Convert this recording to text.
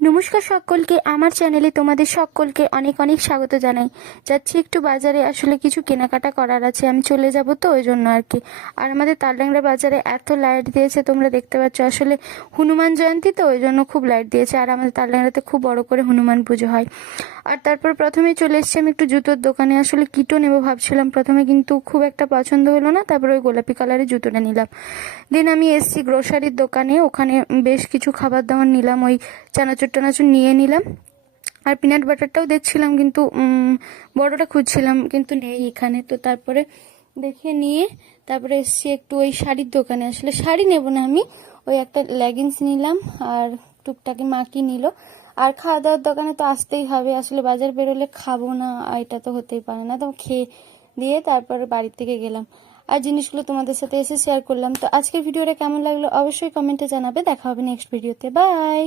নমস্কার সকলকে, আমার চ্যানেলে তোমাদের সকলকে অনেক অনেক স্বাগত জানাই। যাচ্ছি একটু বাজারে, আসলে কিছু কেনাকাটা করার আছে, আমি চলে যাব তো ওই জন্য আর কি। আর আমাদের তালডাংরা বাজারে এত লাইট দিয়েছে তোমরা দেখতে পাচ্ছ, আসলে হনুমান জয়ন্তী তো ওই জন্য খুব লাইট দিয়েছে। আর আমাদের তালডাংরাতে খুব বড় করে হনুমান পুজো হয়। আর তারপর প্রথমেই চলে এসেছি আমি একটু জুতোর দোকানে, আসলে কিটো নেবো ভাবছিলাম প্রথমে, কিন্তু খুব একটা পছন্দ হলো না। তারপর ওই গোলাপি কালারের জুতোটা নিলাম। দেন আমি এসেছি গ্রোসারির দোকানে, ওখানে বেশ কিছু খাবার দাবার নিলাম, ওই চানাচুর টানাচুর নিয়ে নিলাম। আর পিনাট বাটারটাও দেখছিলাম, কিন্তু বড়টা খুঁজছিলাম কিন্তু নেই এখানে। তো তারপরে দেখে নিয়ে তারপরে এসেছি একটু ওই শাড়ির দোকানে, আসলে শাড়ি নেব না আমি, ওই একটা লেগিংস নিলাম আর টুকটাকি মাকি নিল। আর খাওয়া দাওয়ার দোকানে তো আসতেই হবে, আসলে বাজার বেরোলে খাবো না এটা তো হতেই পারে না। তো খেয়ে দিয়ে তারপরে বাড়ির থেকে গেলাম, আর জিনিসগুলো তোমাদের সাথে এসে শেয়ার করলাম। তো আজকের ভিডিওটা কেমন লাগলো অবশ্যই কমেন্টে জানাবে। দেখা হবে নেক্সট ভিডিওতে, বাই।